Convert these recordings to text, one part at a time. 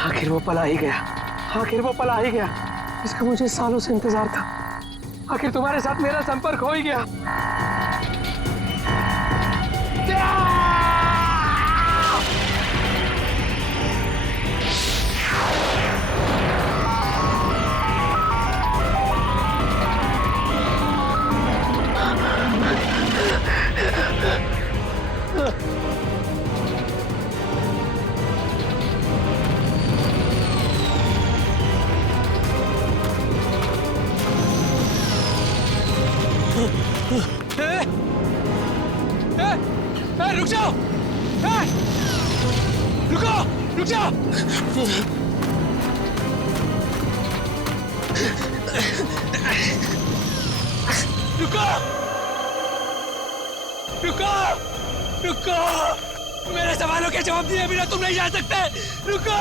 आखिर वो पला ही गया, आखिर वो पला ही गया। इसका मुझे सालों से इंतजार था। आखिर तुम्हारे साथ मेरा संपर्क हो ही गया। रुक जाओ! रुको! रुक जाओ! रुको! रुको! रुको! मेरे सवालों के जवाब दिए बिना तुम नहीं जा सकते। रुको!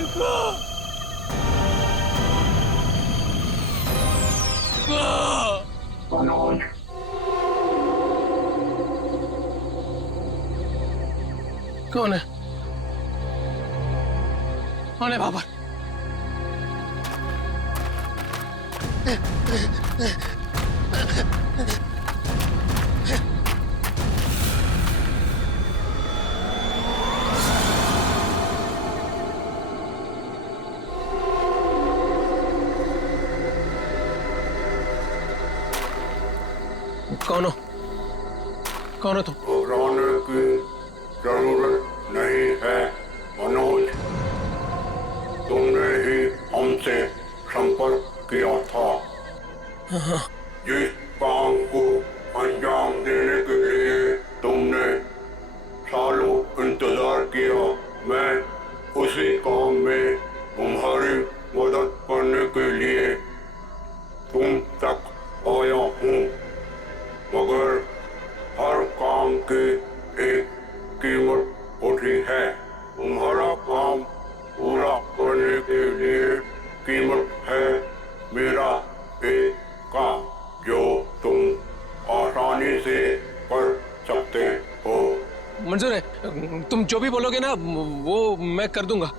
रुको! मनोज, कौन है? कौन है बाबर? कौन हो? कौन हो तुम? घबराने की जरूरत नहीं है मनोज। तुमने ही हमसे संपर्क किया था। जिस काम को अंजाम देने के लिए तुमने सालों इंतजार किया, मैं उसी काम में तुम्हारी मदद करने के लिए तुम तक आया हूँ। मगर हर काम की एक कीमत होती है। तुम्हारा काम पूरा करने के लिए कीमत है मेरा एक काम जो तुम आसानी से कर सकते हो। मंजूर है, तुम जो भी बोलोगे ना वो मैं कर दूंगा।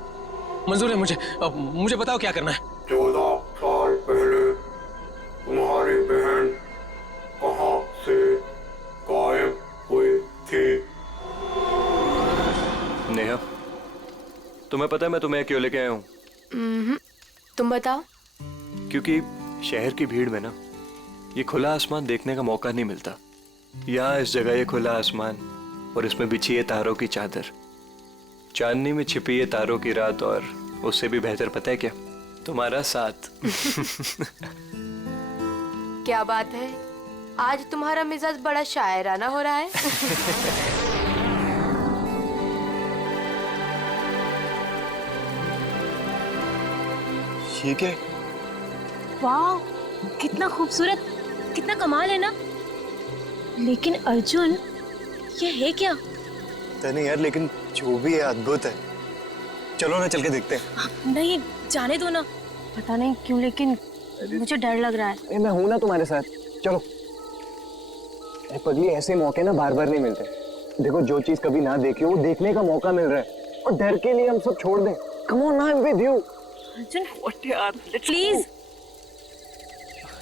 मंजूर है मुझे। अब मुझे बताओ क्या करना है। 14 साल पहले तुम्हारी बहन कहाँ से गायब हुई थी? नेहा, तुम्हें पता है मैं तुम्हें क्यों लेके आया हूँ? तुम बताओ। क्योंकि शहर की भीड़ में ना ये खुला आसमान देखने का मौका नहीं मिलता। यहाँ इस जगह ये खुला आसमान और इसमें बिछी है तारों की चादर, चांदनी में छिपी है तारों की रात, और उससे भी बेहतर पता है क्या? तुम्हारा साथ। क्या बात है, आज तुम्हारा मिजाज बड़ा शायराना हो रहा है। ये क्या? वाह, कितना खूबसूरत, कितना कमाल है ना। लेकिन अर्जुन, ये है क्या? पता नहीं यार, लेकिन जो भी है अद्भुत है। चलो ना चल के देखते हैं। नहीं, जाने दो ना। पता नहीं क्यों लेकिन मुझे डर लग रहा है। मैं हूं ना तुम्हारे साथ, चलो। पगली, ऐसे मौके ना बार बार नहीं मिलते। देखो, जो चीज कभी ना देखी हो वो देखने का मौका मिल रहा है, और डर के लिए हम सब छोड़ दें। Come on, I am with you. Arjun, यार प्लीज।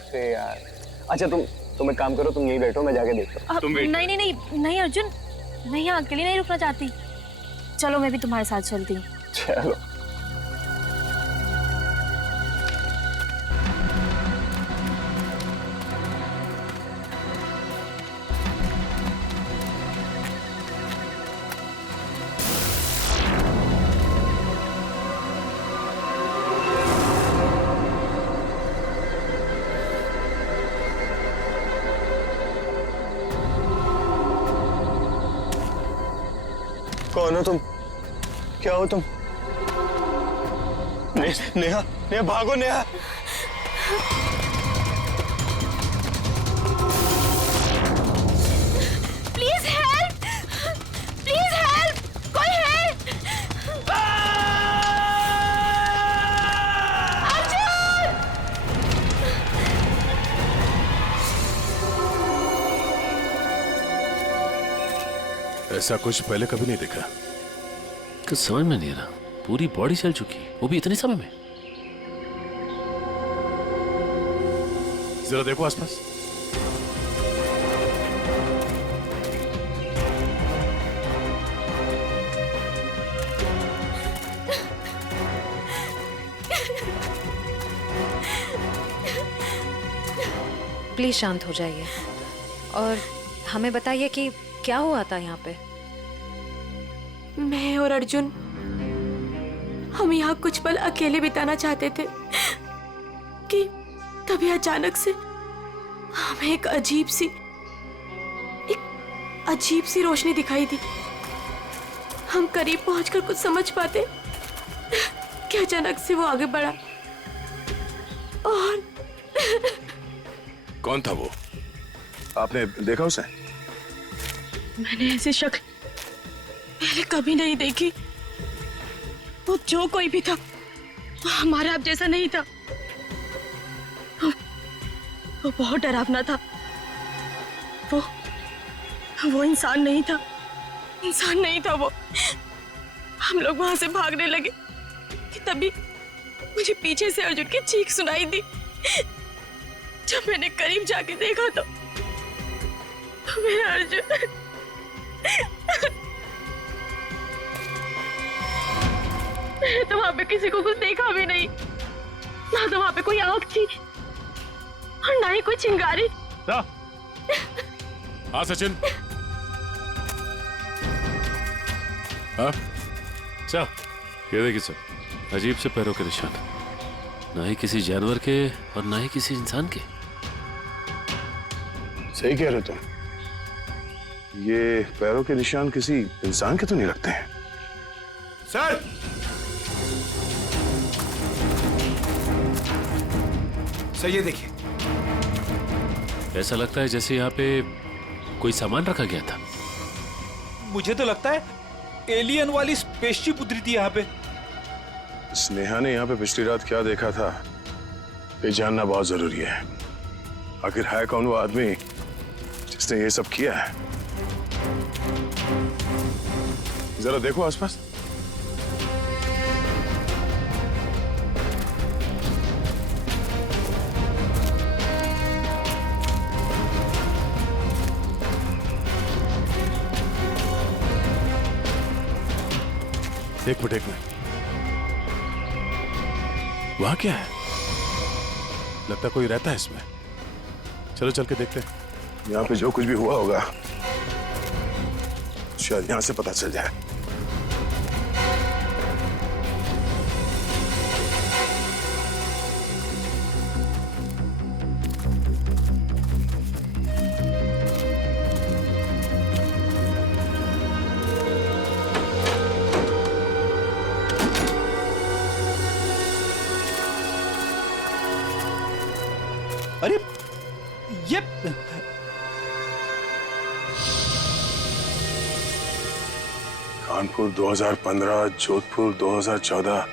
अरे यार, अच्छा तुम एक काम करो, तुम यहीं बैठो, मैं जाके देखता हूँ। नहीं नहीं नहीं नहीं अर्जुन, मैं यहाँ अकेले नहीं रुकना चाहती। चलो, मैं भी तुम्हारे साथ चलती हूँ। चलो। कौन हो तुम? क्या हो तुम? नेहा, नेहा भागो Neha. Please help, please help, कोई हेल्प। अर्जुन! ऐसा कुछ पहले कभी नहीं देखा। कुछ समझ में नहीं आ रहा, पूरी बॉडी जल चुकी, वो भी इतने समय में। जरा देखो आसपास। प्लीज शांत हो जाइए और हमें बताइए कि क्या हुआ था यहाँ पे। मैं और अर्जुन हम यहाँ कुछ पल अकेले बिताना चाहते थे कि तभी अचानक से हमें एक अजीब सी रोशनी दिखाई दी। हम करीब पहुंचकर कुछ समझ पाते कि अचानक से वो आगे बढ़ा और कौन था वो? आपने देखा उसे? मैंने ऐसी शक्ल पहले कभी नहीं देखी। वो जो कोई भी था वो हमारे आप जैसा नहीं था। वो बहुत डरावना था। वो इंसान नहीं था, इंसान नहीं था वो। हम लोग वहां से भागने लगे कि तभी मुझे पीछे से अर्जुन की चीख सुनाई दी। जब मैंने करीब जाके देखा तो मेरा अर्जुन मैंने तो वहां पे किसी को कुछ देखा भी नहीं, ना तो वहां पे कोई आंख थी और ना ही कोई चिंगारी। हाँ सचिन। हाँ सर, ये देखिए सर, अजीब से पैरों के निशान, ना ही किसी जानवर के और ना ही किसी इंसान के। सही कह रहे हो तुम। ये पैरों के निशान किसी इंसान के तो नहीं लगते हैं। सर! सर ये देखिए। ऐसा लगता है जैसे यहाँ पे कोई सामान रखा गया था। मुझे तो लगता है एलियन वाली स्पेसशिप उतरी थी यहाँ पे। स्नेहा ने यहाँ पे पिछली रात क्या देखा था ये जानना बहुत जरूरी है। आखिर है कौन वो आदमी जिसने ये सब किया है? जरा देखो आसपास। एक मिनट वहां क्या है? लगता कोई रहता है इसमें। चलो चल के देखते हैं। यहाँ पे जो कुछ भी हुआ होगा शायद यहाँ से पता चल जाए। अरे ये कानपुर 2015, जोधपुर 2014।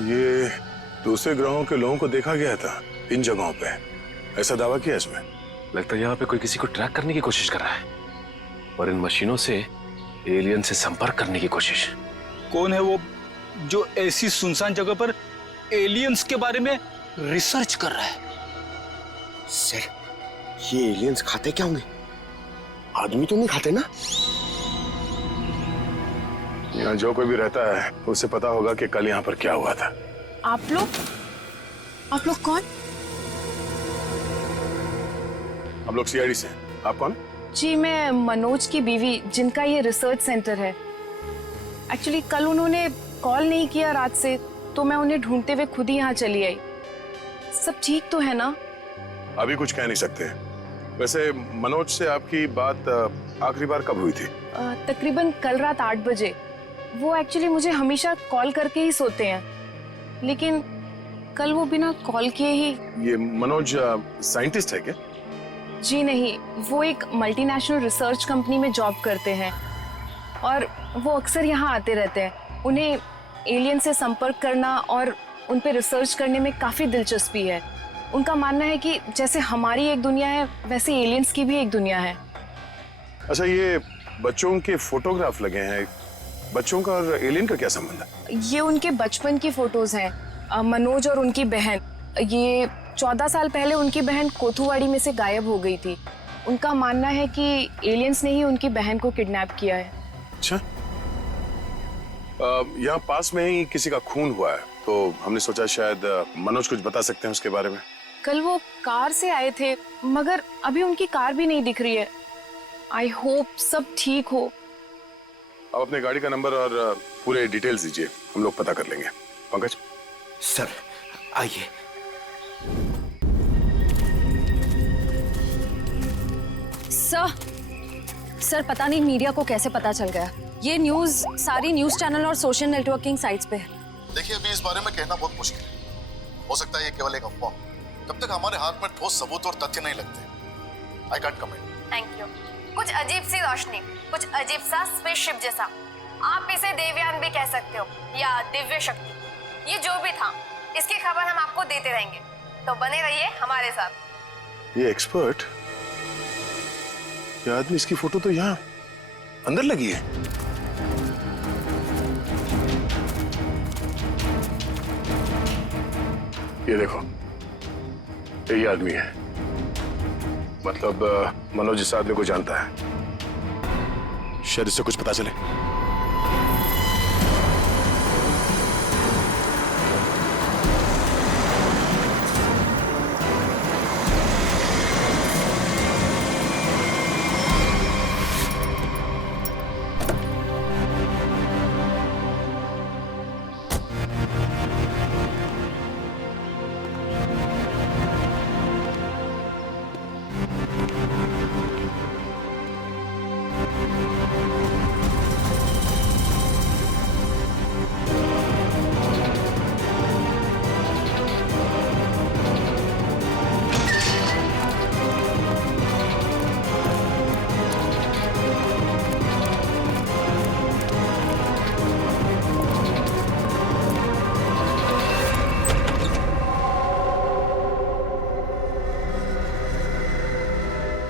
ये दूसरे ग्रहों के लोगों को देखा गया था इन जगहों पे, ऐसा दावा किया इसमें। लगता है यहाँ पे कोई किसी को ट्रैक करने की कोशिश कर रहा है और इन मशीनों से एलियन से संपर्क करने की कोशिश। कौन है वो जो ऐसी सुनसान जगह पर एलियंस के बारे में रिसर्च कर रहा है? सर, ये एलियंस खाते क्या होंगे? आदमी तो नहीं खाते ना? यहाँ जो कोई भी रहता है उसे पता होगा कि कल यहाँ पर क्या हुआ था। आप लोग कौन? हम लोग सीआईडी से। आप कौन? जी मैं मनोज की बीवी, जिनका ये रिसर्च सेंटर है। एक्चुअली कल उन्होंने कॉल नहीं किया रात से, तो मैं उन्हें ढूंढते हुए खुद ही यहाँ चली आई। सब ठीक तो है ना? अभी कुछ कह नहीं सकते। वैसे मनोज से आपकी बात आखिरी बार कब हुई थी? तकरीबन कल रात 8 बजे। वो एक्चुअली मुझे हमेशा कॉल करके ही सोते हैं, लेकिन कल वो बिना कॉल किए ही। ये मनोज साइंटिस्ट है क्या? जी नहीं, वो एक मल्टीनेशनल रिसर्च कंपनी में जॉब करते हैं और वो अक्सर यहाँ आते रहते हैं। उन्हें एलियन से संपर्क करना और उन पे रिसर्च करने में काफ़ी दिलचस्पी है। उनका मानना है कि जैसे हमारी एक दुनिया है, वैसे एलियंस की भी एक दुनिया है। अच्छा, ये बच्चों के फोटोग्राफ लगे हैं, बच्चों का और एलियन का क्या संबंध है? ये उनके बचपन की फोटोज हैं, मनोज और उनकी बहन। ये 14 साल पहले उनकी बहन कोथुवाड़ी में से गायब हो गई थी। उनका मानना है कि एलियंस ने ही उनकी बहन को किडनैप किया है। अच्छा, यहाँ पास में ही किसी का खून हुआ है, तो हमने सोचा शायद मनोज कुछ बता सकते हैं उसके बारे में। कल वो कार से आए थे, मगर अभी उनकी कार भी नहीं दिख रही है। आई होप सब ठीक हो। आप अपने गाड़ी का नंबर और पूरे डिटेल्स दीजिए, हम लोग पता कर लेंगे। पंकज सर आइए। सर पता नहीं मीडिया को कैसे पता चल गया। ये न्यूज़ सारी न्यूज़ चैनल और सोशल नेटवर्किंग साइट्स पे है। देखिए, अभी इस बारे में कहना बहुत मुश्किल है। हो सकता है ये केवल एक अफवाह। जब तक हमारे हाथ में ठोस सबूत और तथ्य नहीं लगते, I can't comment. Thank you. कुछ अजीब सी रोशनी, कुछ अजीब सा स्पेसशिप जैसा, आप इसे देवयान भी कह सकते हो या दिव्य शक्ति। ये जो भी था, इसकी खबर हम आपको देते रहेंगे, तो बने रहिए हमारे साथ। ये एक्सपर्ट, ये आदमी, इसकी फोटो तो यहाँ अंदर लगी है। ये देखो, यही आदमी है। मतलब मनोज इस आदमी को जानता है, शायद इससे कुछ पता चले।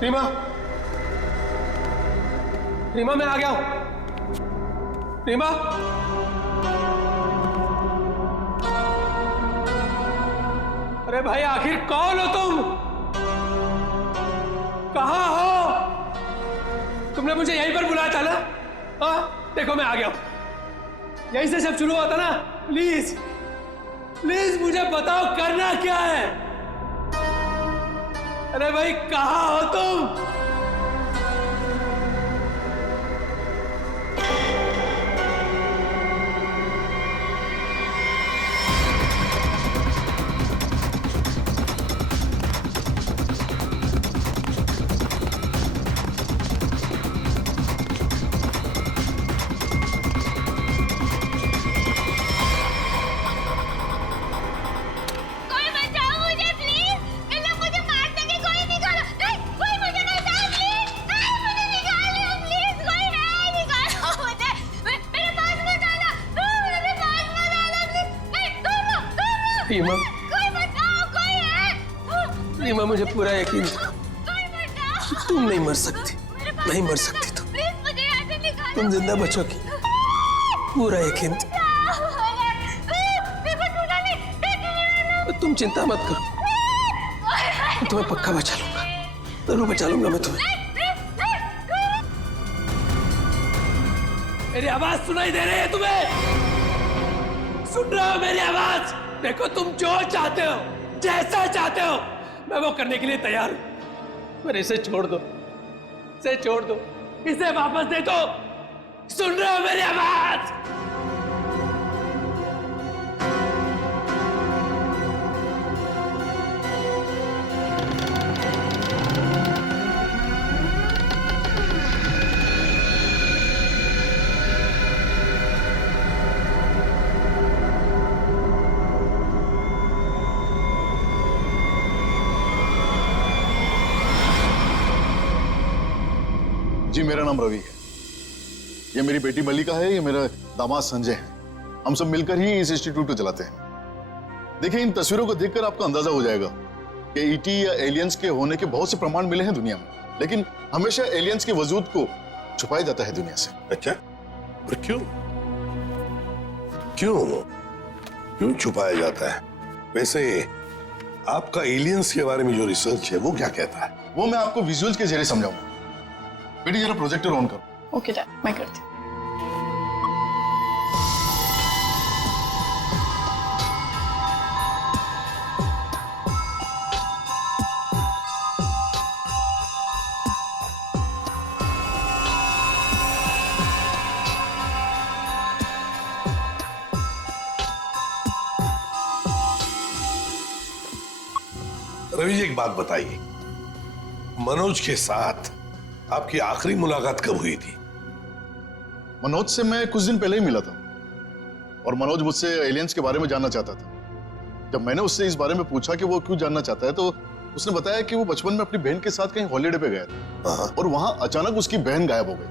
रीमा, रीमा मैं आ गया हूं। रीमा, अरे भाई आखिर कौन हो तुम? कहां हो? तुमने मुझे यहीं पर बुलाया था ना? हाँ, देखो मैं आ गया हूं। यहीं से सब शुरू होता ना। प्लीज प्लीज मुझे बताओ करना क्या है? अरे भाई कहां हो तुम? रीमा, रीमा मुझे पूरा यकीन था तुम नहीं मर सकती, नहीं मर सकती तुम जिंदा बचोगी, पूरा यकीन था। तुम चिंता मत करो, मैं तुम्हें पक्का बचा लूंगा, जरूर बचा लूंगा मैं तुम्हें। मेरी आवाज सुनाई दे रही है तुम्हें? सुन रहे हो मेरी आवाज? देखो तुम जो चाहते हो, जैसा चाहते हो, मैं वो करने के लिए तैयार हूं, पर इसे छोड़ दो, इसे छोड़ दो, इसे वापस दे दो। सुन रहे हो मेरी आवाज? नाम रवि है, ये मेरी बेटी मल्लिका है, ये मेरा दामाद संजय है। हम सब मिलकर ही इस इंस्टीट्यूट को चलाते हैं। देखिए, इन तस्वीरों को देखकर आपको अंदाजा हो जाएगा कि ईटी या एलियंस के होने के बहुत से प्रमाण मिले हैं दुनिया में, लेकिन हमेशा एलियंस के वजूद को छुपाया जाता है दुनिया से। अच्छा, पर क्यों छुपाया जाता है? वैसे आपका एलियंस के बारे में जो रिसर्च है वो क्या कहता है? वो मैं आपको विजुअल्स के जरिए समझाऊंगा। बेटी जरा प्रोजेक्टर ऑन करो। ओके डैड, मैं करती हूँ। रवि जी, एक बात बताइए, मनोज के साथ आपकी आखिरी मुलाकात कब हुई थी? मनोज से मैं कुछ दिन पहले ही मिला था और मनोज मुझसे एलियंस के बारे में जानना चाहता था। जब मैंने उससे इस बारे में पूछा कि वो क्यों जानना चाहता है, तो उसने बताया कि वो बचपन में अपनी बहन के साथ कहीं हॉलीडे पे गया था और वहां अचानक उसकी बहन गायब हो गई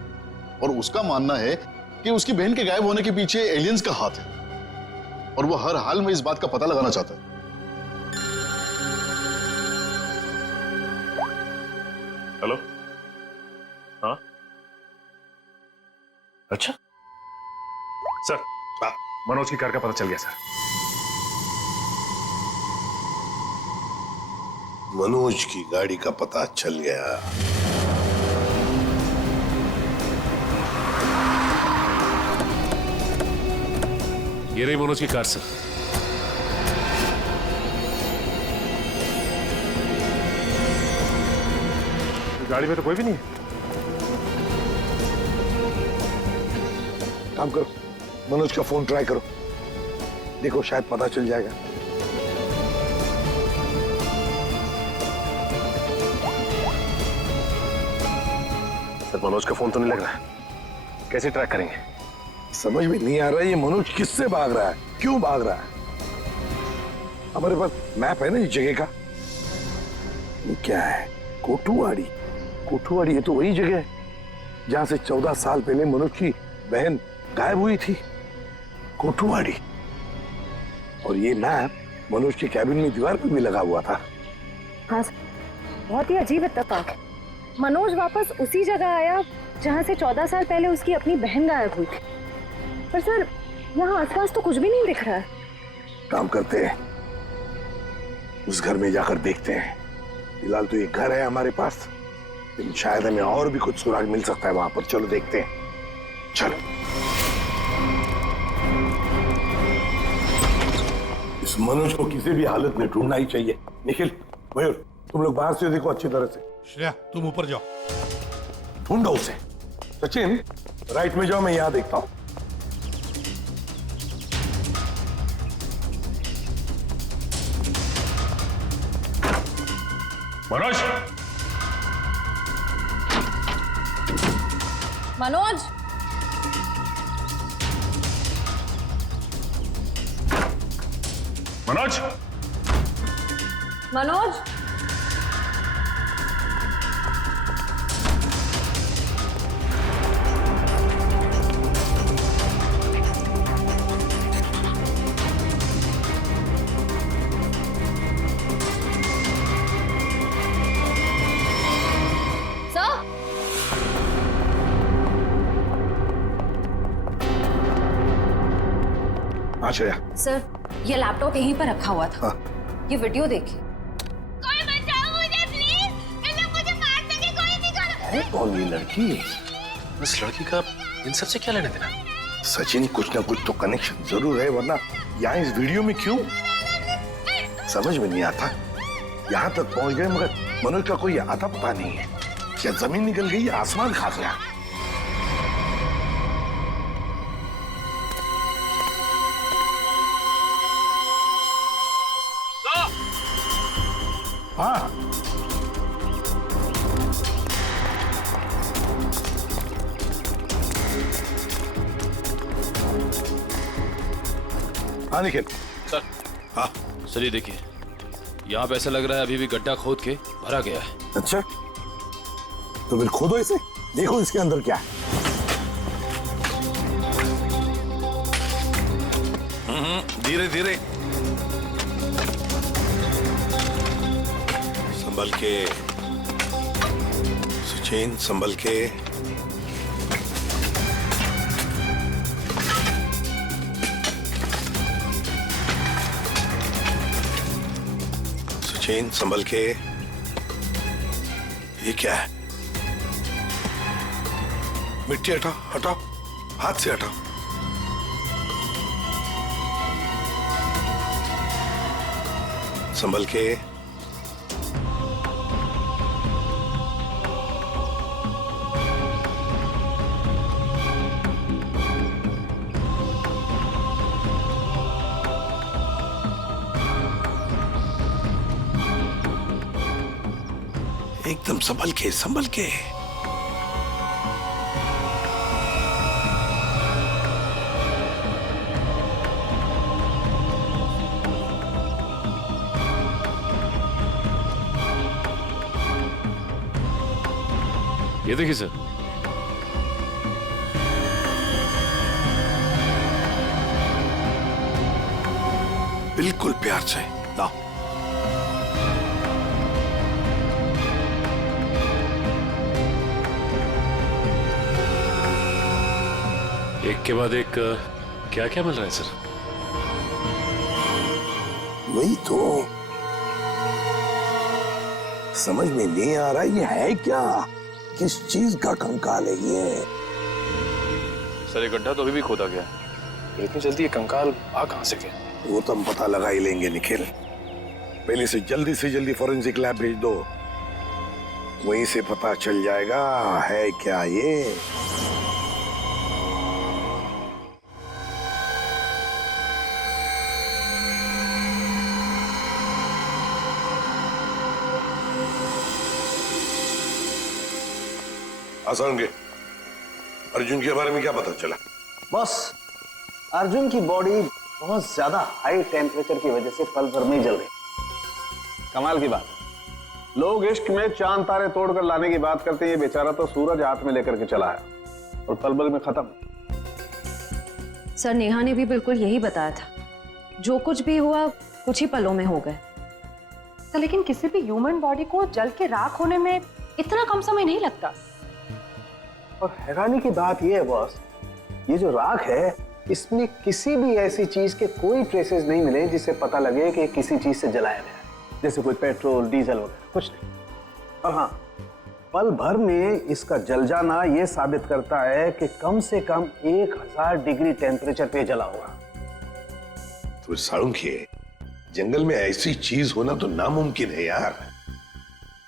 और उसका मानना है कि उसकी बहन के गायब होने के पीछे एलियंस का हाथ है और वो हर हाल में इस बात का पता लगाना चाहता है। हेलो, हाँ, अच्छा सर, मनोज की कार का पता चल गया सर। मनोज की गाड़ी का पता चल गया। ये रही मनोज की कार सर। गाड़ी में तो कोई भी नहीं है। काम करो, मनोज का फोन ट्राई करो, देखो शायद पता चल जाएगा। सर, मनोज का फोन तो नहीं लग रहा है, कैसे ट्रैक करेंगे? समझ में नहीं आ रहा है ये मनोज किससे भाग रहा है, क्यों भाग रहा है। हमारे पास मैप है ना इस जगह का। ये क्या है? कोठुवाड़ी। कोठुवाड़ी, ये तो वही जगह है जहां से 14 साल पहले मनोज की बहन गायब हुई थी। कोठुवाड़ी। और ये मैप मनोज के कैबिन में दीवार पर भी लगा हुआ था। हाँ सर, बहुत ही अजीब इत्तेफाक। मनोज वापस उसी जगह आया जहां से 14 साल पहले उसकी अपनी बहन गायब हुई थी। पर सर, यहाँ आसपास तो कुछ भी नहीं दिख रहा है। काम करते हैं, उस घर में जाकर देखते हैं। फिलहाल तो ये घर है हमारे पास, लेकिन शायद हमें और भी कुछ सुराग मिल सकता है वहां पर। चलो देखते हैं, चलो। इस मनोज को किसी भी हालत में ढूंढना ही चाहिए। निखिल, मयूर, तुम लोग बाहर से देखो अच्छी तरह से। श्रेया, तुम ऊपर जाओ, ढूंढो उसे। सचिन, राइट में जाओ, मैं यहां देखता हूं। मनोज, मनोज, मनोज, मनोज, सर, ये लैपटॉप यहीं पर रखा हुआ था। ये वीडियो देखिए। कोई बचाओ मुझे प्लीज, कहीं मुझे मार सके कोई निकालो। है कौन ये लड़की? इस लड़की का इन सब से क्या लेना देना? सचिन, कुछ ना कुछ तो कनेक्शन जरूर है, वरना यहाँ इस वीडियो में क्यों? समझ में नहीं आता। यहाँ तक पहुंच गए मगर मनोज का कोई आता पता नहीं है। क्या जमीन निकल गई या आसमान खा गया? हाँ, हाँ निखिल। सर, हाँ सर, ये देखिए, यहाँ पे ऐसा लग रहा है अभी भी गड्ढा खोद के भरा गया है। अच्छा, तो फिर खोदो इसे। देखो इसके अंदर क्या है। धीरे धीरे, संभल के सचिन, संभल के। सचिन, संभल के। ये क्या है? मिट्टी हटाओ, हटाओ, हाथ से हटाओ। संभल के। एकदम संभल के, संभल के। ये देखिए सर, बिल्कुल प्यार से लाओ। एक के बाद एक क्या क्या मिल रहा है सर? वही तो समझ में नहीं आ रहा, ये है क्या? किस चीज का कंकाल है ये? सर ये गड्ढा तो अभी भी खोदा गया, फिर इतनी जल्दी ये कंकाल आ कहां से गया? वो तो हम पता लगा ही लेंगे निखिल। पहले से जल्दी फॉरेंसिक लैब भेज दो, वहीं से पता चल जाएगा है क्या ये। आसान के अर्जुन के बारे में क्या पता चला? बॉस, अर्जुन की बॉडी बहुत ज्यादा हाई टेम्परेचर की वजह से पल भर में ही जल गई। कमाल की बात, लोग इश्क में चांद तारे तोड़कर लाने की बात करते हैं, ये बेचारा तो सूरज हाथ में लेकर के चला आया और पल भर में खत्म। सर नेहा ने भी बिल्कुल यही बताया था, जो कुछ भी हुआ कुछ ही पलों में हो गए। तो लेकिन किसी भी ह्यूमन बॉडी को जल के राख होने में इतना कम समय नहीं लगता। और हैरानी की बात यह है बॉस, ये जो राख है इसमें किसी भी ऐसी चीज के कोई ट्रेसेस नहीं मिले जिससे पता लगे कि किसी चीज से जलाया गया है, जैसे कोई पेट्रोल डीजल वगैरह, कुछ नहीं। और हाँ, पल भर में इसका जल जाना यह साबित करता है कि कम से कम 1000 डिग्री टेम्परेचर पे जला होगा। तो साळुंखे, जंगल में ऐसी चीज होना तो नामुमकिन है यार।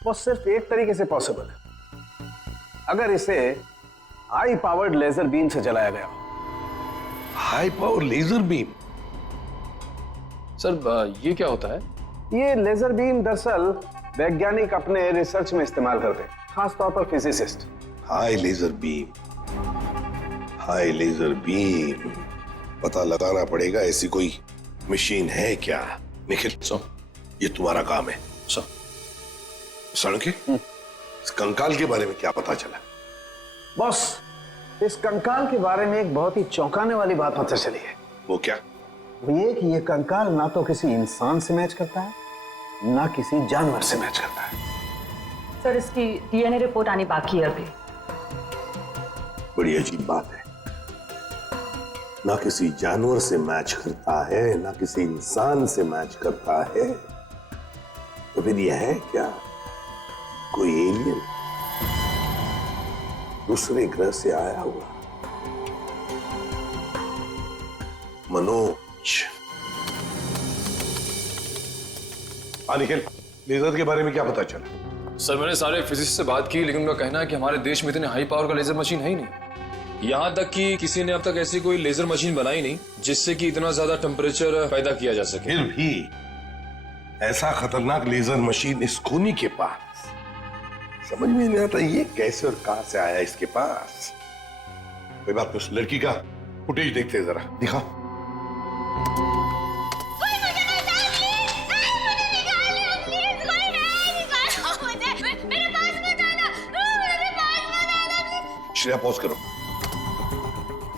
वो सिर्फ एक तरीके से पॉसिबल है, अगर इसे हाई पावर्ड लेजर बीम से जलाया गया। High power laser beam? Sir ये क्या होता है? ये लेजर बीम दरअसल वैज्ञानिक अपने रिसर्च में इस्तेमाल करते हैं, खासतौर पर physicist. High laser beam, high laser beam, पता लगाना पड़ेगा ऐसी कोई मशीन है क्या। निखिल, ये तुम्हारा काम है। साळुंखे, इस कंकाल के बारे में क्या पता चला? बॉस, इस कंकाल के बारे में एक बहुत ही चौंकाने वाली बात पता चली है। वो क्या? वो ये कि ये कंकाल ना तो किसी इंसान से मैच करता है, ना किसी जानवर से मैच करता है। सर इसकी डीएनए रिपोर्ट आनी बाकी है अभी। बड़ी अजीब बात है, ना किसी जानवर से मैच करता है, ना किसी इंसान से मैच करता है। तो फिर यह है क्या? कोई एलियन दूसरे ग्रह से आया हुआ? मनोज। निखिल, लेजर के बारे में क्या पता चला? सर मैंने सारे फिजिसिस्ट से बात की, लेकिन उनका कहना है कि हमारे देश में इतने हाई पावर का लेजर मशीन है ही नहीं। यहाँ तक कि किसी ने अब तक ऐसी कोई लेजर मशीन बनाई नहीं जिससे कि इतना ज्यादा टेम्परेचर पैदा किया जा सके। फिर भी ऐसा खतरनाक लेजर मशीन इस खूनी के पास, समझ में नहीं आता ये कैसे और कहां से आया इसके पास। कोई बात नहीं, उस लड़की का फुटेज देखते हैं जरा, दिखाओ। श्रेया पॉज करो,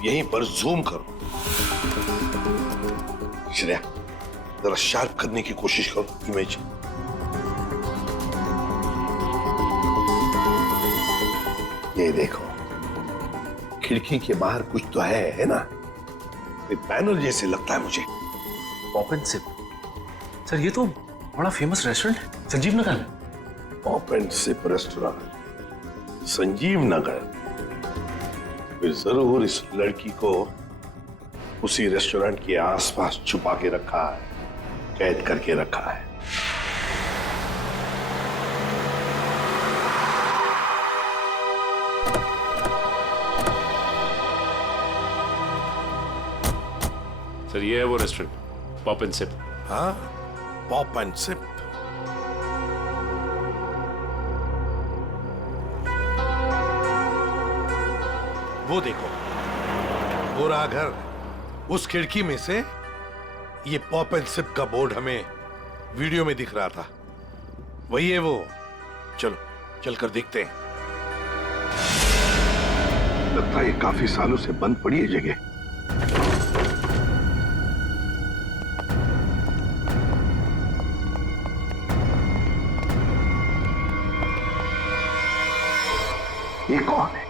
यहीं पर जूम करो। श्रेया जरा शार्प करने की कोशिश करो इमेज। ये देखो, खिड़की के बाहर कुछ तो है ना? बैनर जैसे लगता है मुझे। Pop and SIP. सर ये तो बड़ा फेमस रेस्टोरेंट है, संजीव नगर में। Pop and sip restaurant, Sanjeev Nagar. फिर जरूर इस लड़की को उसी रेस्टोरेंट के आसपास छुपा के रखा है, कैद करके रखा है। सर ये है वो रेस्टोरेंट, पॉप एंड सिप। हाँ, पॉप एंड सिप। वो देखो, वो रहा घर। उस खिड़की में से ये पॉप एंड सिप का बोर्ड हमें वीडियो में दिख रहा था। वही है वो। चलो चलकर देखते हैं। लगता है ये काफी सालों से बंद पड़ी है जगह। ये कौन है?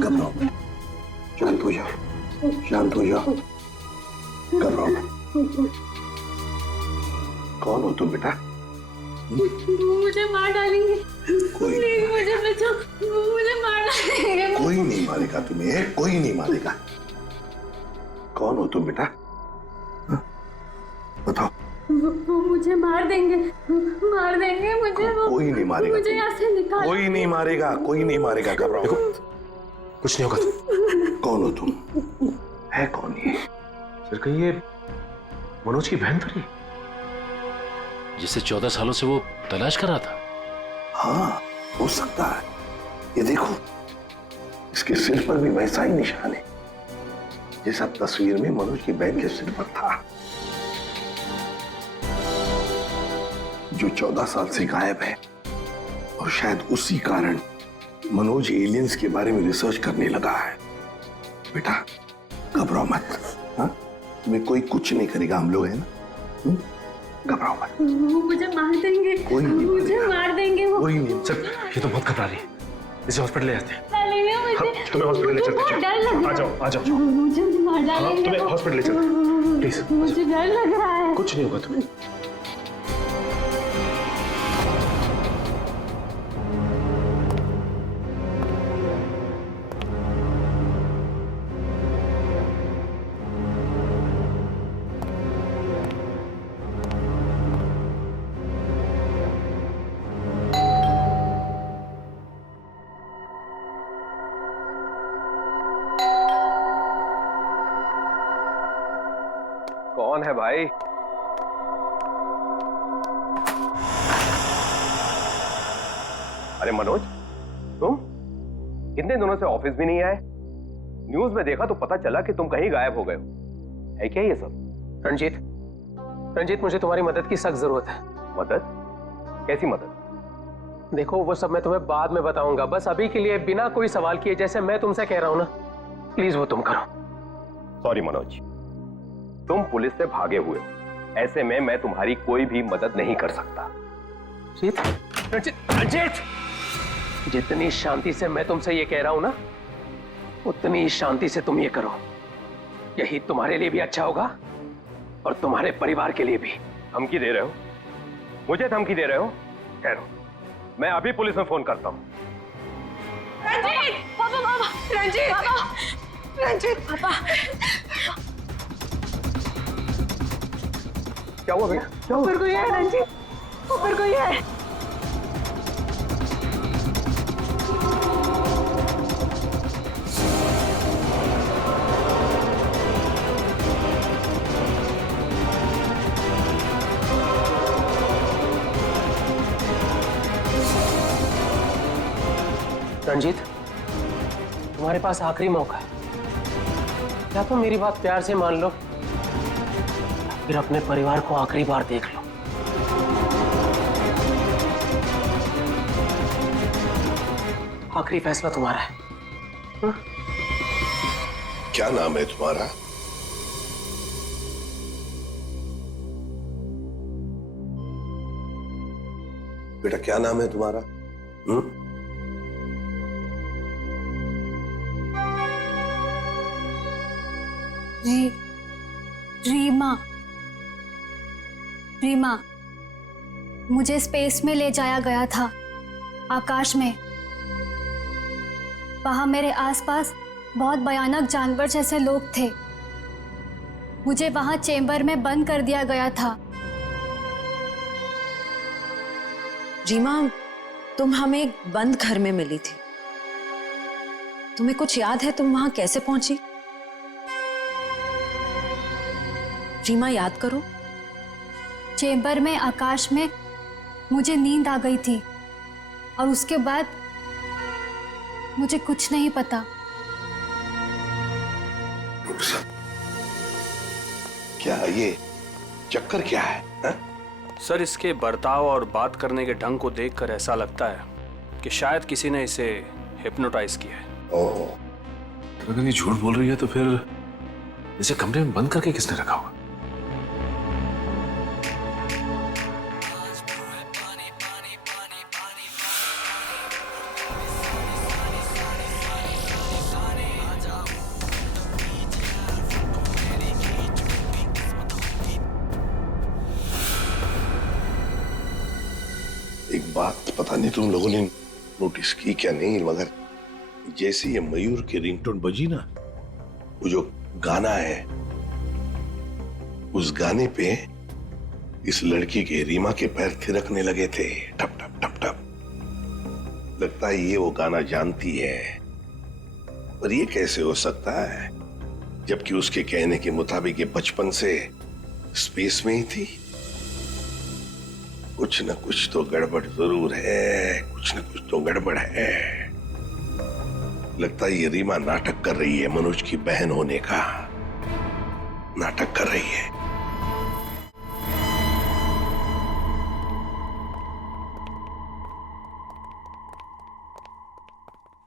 घबराओ, शांत हो जाओ, शांत हो जाओ, घबराओ। कौन हो तुम बेटा? मुझे मार डालेंगे। प्लीज मुझे बचाओ, मुझे मार डालेंगे। कोई नहीं मारेगा तुम्हें, कोई नहीं मारेगा। कौन हो तुम बेटा? बताओ। वो मुझे मार देंगे, मार देंगे मुझे। कोई नहीं मारेगा, मुझे यहाँ से निकाल। कोई नहीं मारेगा, कोई नहीं मारेगा। घबराओ, कुछ नहीं होगा। कौन हो तुम? है कौन ये? सर कहीं ये मनोज की बहन तो नहीं, जिसे 14 सालों से वो तलाश कर रहा था? हाँ, हो सकता है। ये देखो, इसके सिर पर भी वैसा ही निशान है जैसा तस्वीर में मनोज की बहन के सिर पर था, जो 14 साल से गायब है। और शायद उसी कारण मनोज एलियंस के बारे में रिसर्च करने लगा है। बेटा घबराओ मत, हाँ? तुम्हें कोई कुछ नहीं करेगा, हम लोग हैं ना। घबराओ मत। वो मुझे मार देंगे, कोई नहीं मुझे मार देंगे वो। कोई नहीं। सर ये तो बहुत घबरा रही है, इसे हॉस्पिटल ले जाते हैं। तुम्हें हॉस्पिटल ले चलते हैं। डर लग रहा है। आ जाओ, आ जाओ। मुझे मार डालेंगे। तुम्हें हॉस्पिटल ले चलते हैं, प्लीज। मुझे डर लग रहा है। कुछ नहीं होगा तुम्हें। कौन है भाई? अरे मनोज, तुम कितने दिनों से ऑफिस भी नहीं आए? न्यूज में देखा तो पता चला कि तुम कहीं गायब हो गए हो। है क्या ये सब? रंजीत मुझे तुम्हारी मदद की सख्त जरूरत है। मदद? कैसी मदद? देखो वो सब मैं तुम्हें बाद में बताऊंगा, बस अभी के लिए बिना कोई सवाल किए जैसे मैं तुमसे कह रहा हूं ना, प्लीज वो तुम करो। सॉरी मनोज, तुम पुलिस से भागे हुए हो, ऐसे में मैं तुम्हारी कोई भी मदद नहीं कर सकता। रंजीत, जितनी शांति से मैं तुमसे ये कह रहा हूं ना, उतनी शांति से तुम ये करो। यही तुम्हारे लिए भी अच्छा होगा और तुम्हारे परिवार के लिए भी। धमकी दे रहे हो? मुझे धमकी दे रहे हो? ठहरो, मैं अभी पुलिस में फोन करता हूं। रंजीत! पापा, पापा! रंजीत! पापा! रंजीत! पापा! क्या हुआ भैया? क्या हुआ? ऊपर कोई है रंजीत, ऊपर कोई है। रणजीत, तुम्हारे पास आखिरी मौका है। या तो मेरी बात प्यार से मान लो, फिर अपने परिवार को आखिरी बार देख लो। आखिरी फैसला तुम्हारा है। हा? क्या नाम है तुम्हारा? बेटा क्या नाम है तुम्हारा? रीमा। रीमा, मुझे स्पेस में ले जाया गया था, आकाश में। वहां मेरे आसपास बहुत भयानक जानवर जैसे लोग थे। मुझे वहां चेंबर में बंद कर दिया गया था। रीमा, तुम हमें एक बंद घर में मिली थी। तुम्हें कुछ याद है तुम वहां कैसे पहुंची? रीमा, याद करो। चेंबर में आकाश में मुझे नींद आ गई थी और उसके बाद मुझे कुछ नहीं पता। क्या ये चक्कर क्या है? हा? सर, इसके बर्ताव और बात करने के ढंग को देखकर ऐसा लगता है कि शायद किसी ने इसे हिप्नोटाइज किया है। तो अगर ये झूठ बोल रही है तो फिर इसे कमरे में बंद करके किसने रखा होगा? एक बात पता नहीं तुम लोगों ने नोटिस की क्या नहीं, मगर जैसे ये मयूर की रिंगटोन बजी ना, वो जो गाना है, उस गाने पे इस लड़की के रीमा के पैर थिरकने लगे थे, टप टप टप टप। लगता है ये वो गाना जानती है, पर ये कैसे हो सकता है जबकि उसके कहने के मुताबिक ये बचपन से स्पेस में ही थी। कुछ न कुछ तो गड़बड़ जरूर है, कुछ न कुछ तो गड़बड़ है। लगता है ये रीमा नाटक कर रही है, मनोज की बहन होने का नाटक कर रही है।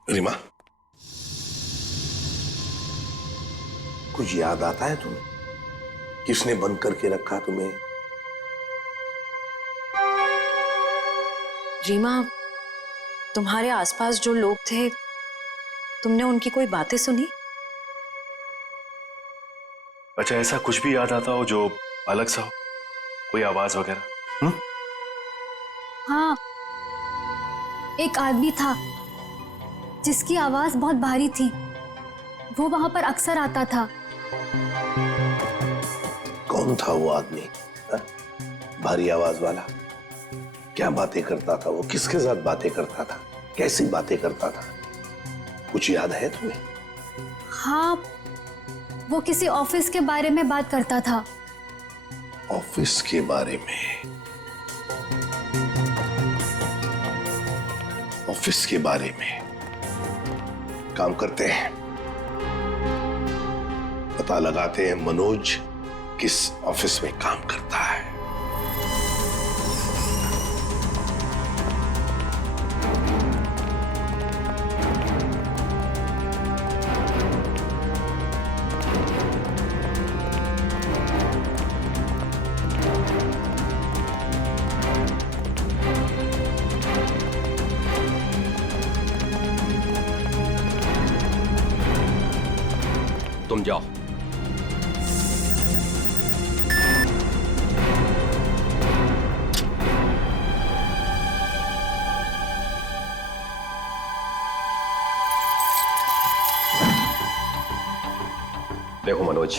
रीमा, कुछ याद आता है तुम्हें? किसने बंद करके रखा तुम्हें? रीमा, तुम्हारे आसपास जो लोग थे, तुमने उनकी कोई बातें सुनी? अच्छा, ऐसा कुछ भी याद आता हो जो अलग सा हो, कोई आवाज वगैरह? हाँ, एक आदमी था जिसकी आवाज बहुत भारी थी। वो वहां पर अक्सर आता था। कौन था वो आदमी? भारी आवाज वाला? क्या बातें करता था वो? किसके साथ बातें करता था? कैसी बातें करता था? कुछ याद है तुम्हें? हाँ, वो किसी ऑफिस के बारे में बात करता था। ऑफिस के बारे में? ऑफिस के बारे में काम करते हैं, पता लगाते हैं मनोज किस ऑफिस में काम करता है। तुम जाओ। देखो मनोज,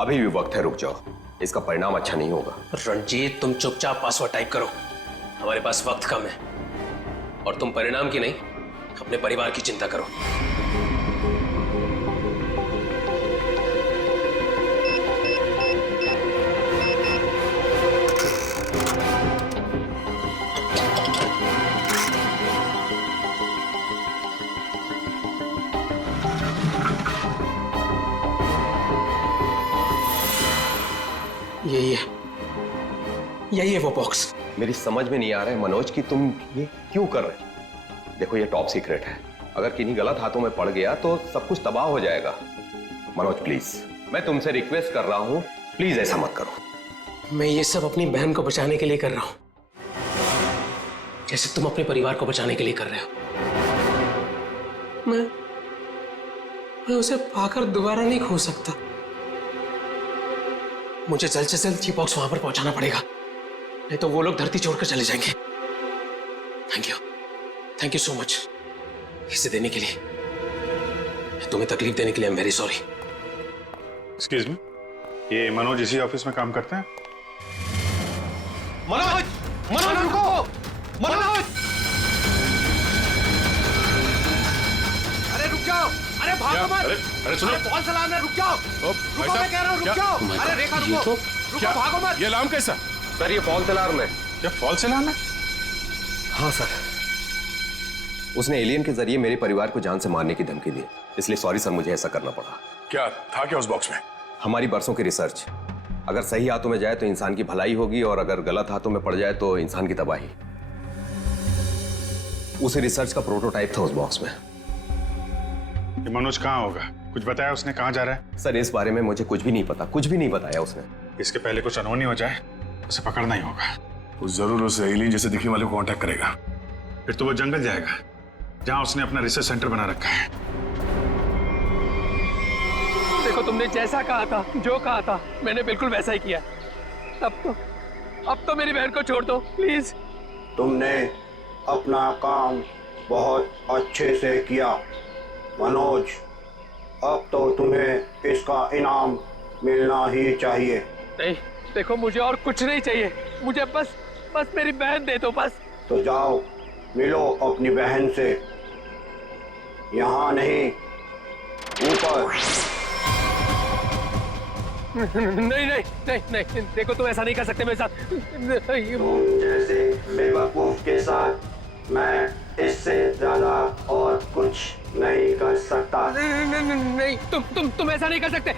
अभी भी वक्त है, रुक जाओ, इसका परिणाम अच्छा नहीं होगा। रणजीत, तुम चुपचाप पासवर्ड टाइप करो, हमारे पास वक्त कम है। और तुम परिणाम की नहीं, अपने परिवार की चिंता करो। यही है वो बॉक्स। मेरी समझ में नहीं आ रहा है मनोज कि तुम ये क्यों कर रहे हो। देखो ये टॉप सीक्रेट है, अगर किन्हीं गलत हाथों में पड़ गया तो सब कुछ तबाह हो जाएगा। मनोज प्लीज, मैं तुमसे रिक्वेस्ट कर रहा हूं, प्लीज ऐसा मत करो। मैं ये सब अपनी बहन को बचाने के लिए कर रहा हूं, जैसे तुम अपने परिवार को बचाने के लिए कर रहे हो। मैं उसे पाकर दोबारा नहीं खो सकता। मुझे जल्द से जल्द ये बॉक्स वहां पर पहुंचाना पड़ेगा, नहीं तो वो लोग धरती छोड़कर चले जाएंगे। थैंक यू सो मच इसे देने के लिए, तुम्हें तकलीफ देने के लिए। I am very sorry. Excuse me, ये मनोज इसी ऑफिस में काम करते हैं? मनोज, मनोज रुको, मनोज! अरे रुक जाओ, अरे भागो मत! अरे सुनो, कौन सा अलार्म है? रुक जाओ, रुको, मैं कह रहा हूँ रुक जाओ। अरे रेखा रुको, रुको, भागो मत! ये अलार्म कैसा? सर ये फॉल्स अलार्म है। क्या फॉल्स अलार्म है? हाँ सर, उसने एलियन के जरिए मेरे परिवार को जान से मारने की धमकी दी, इसलिए सॉरी सर, मुझे ऐसा करना पड़ा। क्या था क्या उस बॉक्स में? हमारी बरसों की रिसर्च, अगर सही हाथों में जाए तो इंसान की भलाई होगी और अगर गलत हाथों में पड़ जाए तो इंसान की तबाही। उसी रिसर्च का प्रोटोटाइप था उस बॉक्स में। ये मनोज कहाँ होगा? कुछ बताया उसने? कहाँ जा रहा है? सर इस बारे में मुझे कुछ भी नहीं पता, कुछ भी नहीं बताया उसने। इसके पहले कुछ अनहोनी हो जाए, उसे पकड़ना ही होगा। वो जरूर उस एलियन जैसे दिखने वाले को कांटेक्ट करेगा, फिर तो वो जंगल जाएगा जहां उसने अपना रिसर्च सेंटर बना रखा है। देखो तुमने जैसा कहा था, जो कहा था, मैंने बिल्कुल वैसा ही किया। अब तो मेरी बहन को छोड़ दो प्लीज। तुमने अपना काम बहुत अच्छे से किया मनोज, अब तो तुम्हें इसका इनाम मिलना ही चाहिए। नहीं देखो, मुझे और कुछ नहीं चाहिए, मुझे बस मेरी बहन दे दो बस। तो जाओ मिलो अपनी बहन से, यहाँ नहीं ऊपर। नहीं, देखो तुम ऐसा नहीं कर सकते मेरे साथ। तुम जैसे बेवकूफ के साथ मैं इससे ज्यादा और कुछ नहीं कर सकता। नहीं, तुम ऐसा नहीं कर सकते।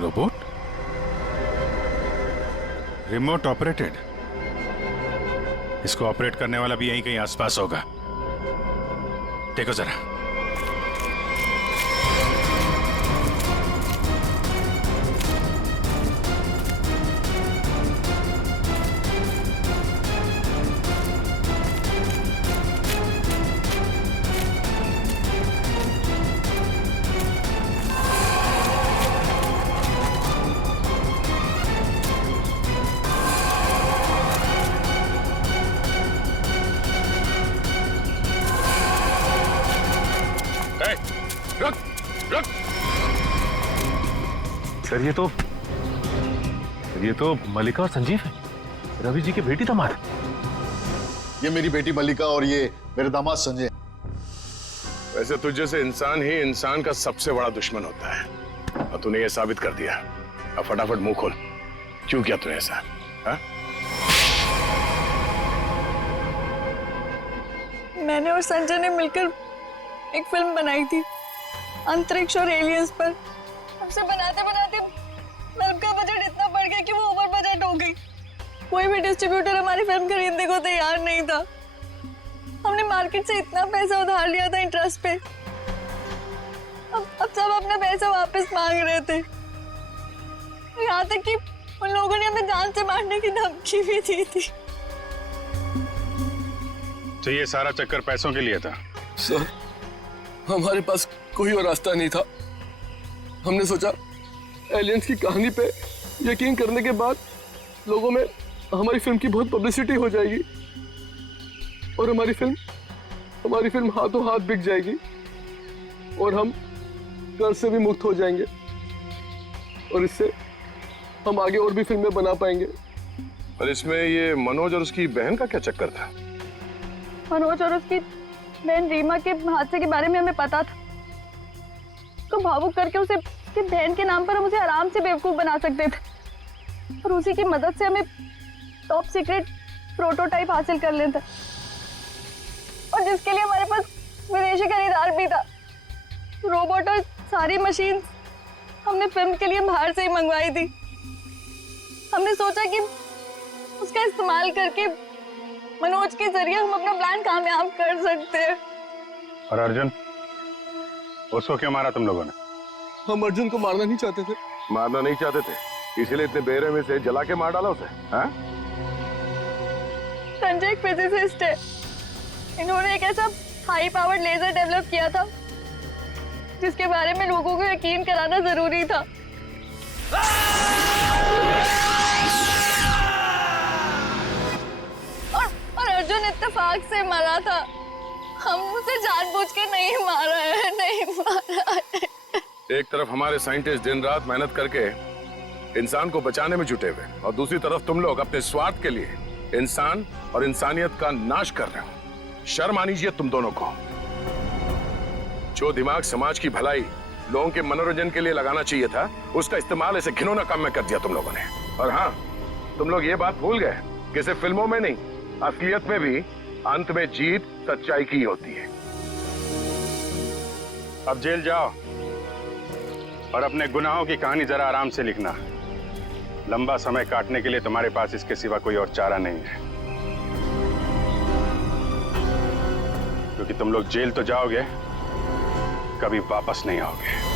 रोबोट? Remote operated? इसको ऑपरेट करने वाला भी यहीं कहीं आसपास होगा। देखो जरा। सर ये तो मल्लिका और संजीव है, रवि जी की बेटी दामाद। ये मेरी बेटी मल्लिका और ये मेरे दामाद संजय। वैसे तुझ जैसे इंसान ही इंसान का सबसे बड़ा दुश्मन होता है, और तूने ये साबित कर दिया। अब फटाफट मुंह खोल, क्यों किया तूने ऐसा? हाँ? मैंने और संजय ने मिलकर एक फिल्म बनाई थी अंतरिक्ष और एलियंस पर। हमसे बनाते बनाते फिल्म का बजट इतना बढ़ गया कि वो ओवर बजट हो गई। कोई भी डिस्ट्रीब्यूटर हमारी फिल्म खरीदने को तैयार नहीं था। हमने मार्केट से इतना पैसा उधार लिया था इंटरेस्ट पे। अब सब अपना पैसा वापस मांग रहे थे। यहाँ तक कि उन लोगों ने हमें जान से मारने की धमकी भी दी थी। तो ये सारा चक्कर पैसों के लिए था? सर, हमारे पास कोई और रास्ता नहीं था। हमने सोचा एलियंस की कहानी पे यकीन करने के बाद लोगों में हमारी फिल्म की बहुत पब्लिसिटी हो जाएगी और हमारी फिल्म हाथों हाथ बिक जाएगी और हम कर्ज से भी मुक्त हो जाएंगे और इससे हम आगे और भी फिल्में बना पाएंगे। और इसमें ये मनोज और उसकी बहन का क्या चक्कर था? मनोज और उसकी बहन रीमा के हादसे के बारे में हमें पता था, तो भावुक करके उसे उसकी बहन के नाम पर हम उसे आराम से बेवकूफ बना सकते थे और उसी की मदद से हमें टॉप सीक्रेट प्रोटोटाइप हासिल कर लेता और जिसके लिए हमारे पास विदेशी खरीदार भी था। रोबोट और सारी मशीन हमने फिल्म के लिए बाहर से ही मंगवाई थी। हमने सोचा कि उसका इस्तेमाल करके मनोज के जरिए हम अपना प्लान कामयाब कर सकते हैं। और अर्जुन, उसको क्यों मारा तुम लोगों ने? हम अर्जुन को मारना नहीं चाहते थे। मारना नहीं चाहते थे, इसीलिए इतने बेरहमी से जला के मार डाला उसे? हाँ? संजय एक फिजिसिस्ट है, इन्होंने एक ऐसा हाई पावर्ड लेजर डेवलप किया था जिसके बारे में लोगों को यकीन कराना जरूरी था। और अर्जुन इत्तेफाक से मरा था, हम उसे जानबूझ के नहीं मारा है, नहीं मारा है। एक तरफ हमारे साइंटिस्ट दिन रात मेहनत करके इंसान को बचाने में जुटे हुए और दूसरी तरफ तुम लोग अपने स्वार्थ के लिए इंसान और इंसानियत का नाश कर रहे हो। शर्म आनी चाहिए तुम दोनों को। जो दिमाग समाज की भलाई, लोगों के मनोरंजन के लिए लगाना चाहिए था, उसका इस्तेमाल ऐसे घिनौना काम में कर दिया तुम लोगों ने। और हाँ, तुम लोग ये बात भूल गए कि सिर्फ फिल्मों में नहीं, असलियत में भी अंत में जीत सच्चाई की होती है। अब जेल जाओ और अपने गुनाहों की कहानी जरा आराम से लिखना। लंबा समय काटने के लिए तुम्हारे पास इसके सिवा कोई और चारा नहीं है, क्योंकि तुम लोग जेल तो जाओगे, कभी वापस नहीं आओगे।